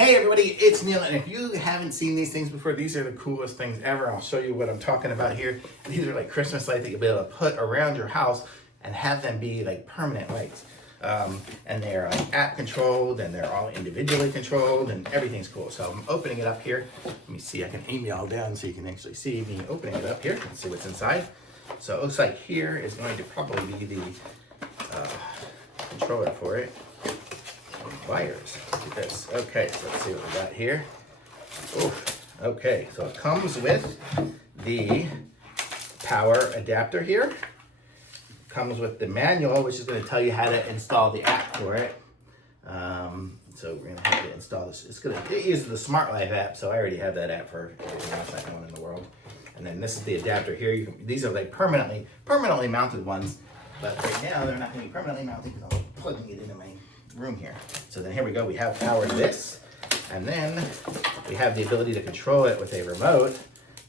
Hey everybody, it's Neil, and if you haven't seen these things before, these are the coolest things ever. I'll show you what I'm talking about here. These are like Christmas lights that you'll be able to put around your house and have them be like permanent lights. And they're like app controlled, and they're all individually controlled, and everything's cool. So I'm opening it up here. Let me see, I can aim y'all down so you can actually see me opening it up here and see what's inside. So it looks like here is going to probably be the controller for it. Wires. Look at this. Okay, so let's see what we got here. Oh, okay, so it comes with the power adapter here. Comes with the manual, which is going to tell you how to install the app for it. So we're going to have to install this. It uses the Smart Life app, so I already have that app for everything else I own in the world. And then this is the adapter here. These are like permanently mounted ones, but right now they're not going to be permanently mounted because I'm plugging it into my room here. So then here we go, we have power to this, and then we have the ability to control it with a remote,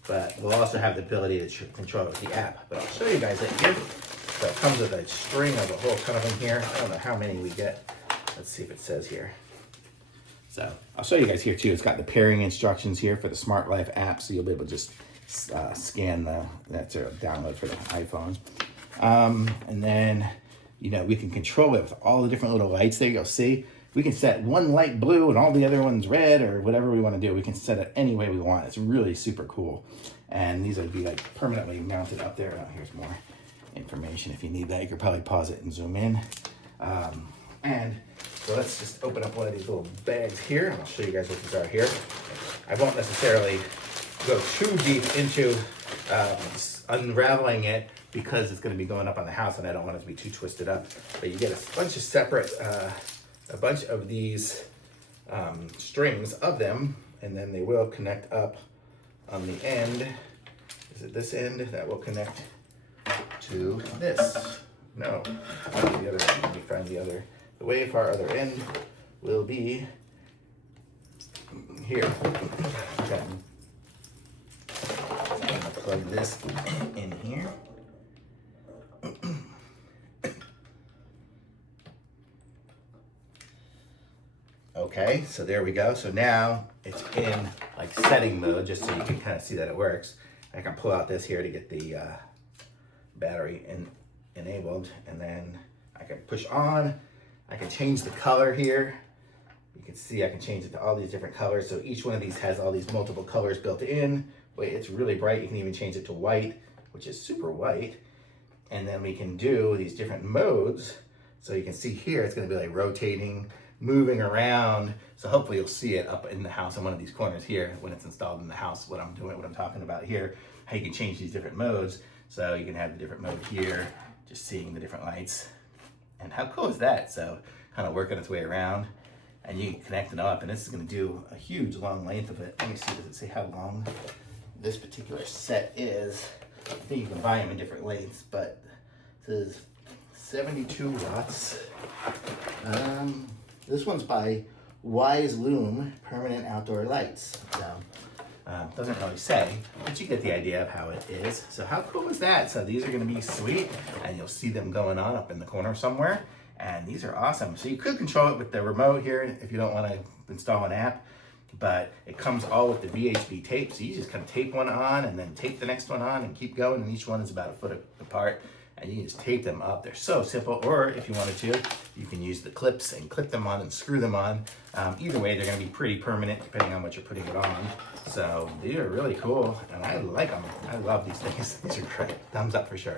but we'll also have the ability to control it with the app. But I'll show you guys it here. So it comes with a string of a whole ton of them here. I don't know how many we get. Let's see if it says here. So I'll show you guys here too. It's got the pairing instructions here for the Smart Life app, so you'll be able to just scan that's a download for the iPhones. And then we can control it with all the different little lights there. You'll see we can set one light blue and all the other ones red, or whatever we want to do. We can set it any way we want. It's really super cool. And these will be like permanently mounted up there. Oh, here's more information if you need that. You could probably pause it and zoom in. And so let's just open up one of these little bags here, and I'll show you guys what these are here. I won't necessarily go too deep into unraveling it, because it's going to be going up on the house and I don't want it to be too twisted up. But you get a bunch of separate, a bunch of these strings of them, and then they will connect up on the end. Is it this end? That will connect to this. No, the other end. Let me find the other. The way for our other end will be here. Okay. So I'm going to plug this in here. Okay, so there we go. So now it's in like setting mode, just so you can kind of see that it works. I can pull out this here to get the battery enabled, and then I can push on. I can change the color here. You can see I can change it to all these different colors. So each one of these has all these multiple colors built in. Wait, it's really bright. You can even change it to white, which is super white. And then we can do these different modes. So you can see here, it's going to be like rotating, moving around. So hopefully you'll see it up in the house in one of these corners here when it's installed in the house, what I'm talking about here, how you can change these different modes. So you can have the different mode here, just seeing the different lights. And how cool is that? So kind of working its way around, and you can connect it up, and this is going to do a huge long length of it. Let me see, does it say how long this particular set is? I think you can buy them in different lengths, but it says 72 watts. This one's by WISELUME Permanent Outdoor Lights. So doesn't really say, but you get the idea of how it is. So how cool is that? So these are going to be sweet, and you'll see them going on up in the corner somewhere. And these are awesome. So you could control it with the remote here if you don't want to install an app, but it comes all with the VHB tape. So you just kind of tape one on and then tape the next one on and keep going. And each one is about a foot apart, and you can just tape them up. They're so simple. Or if you wanted to, you can use the clips and clip them on and screw them on. Either way, they're going to be pretty permanent depending on what you're putting it on. So they are really cool, and I like them. I love these things. These are great. Thumbs up for sure.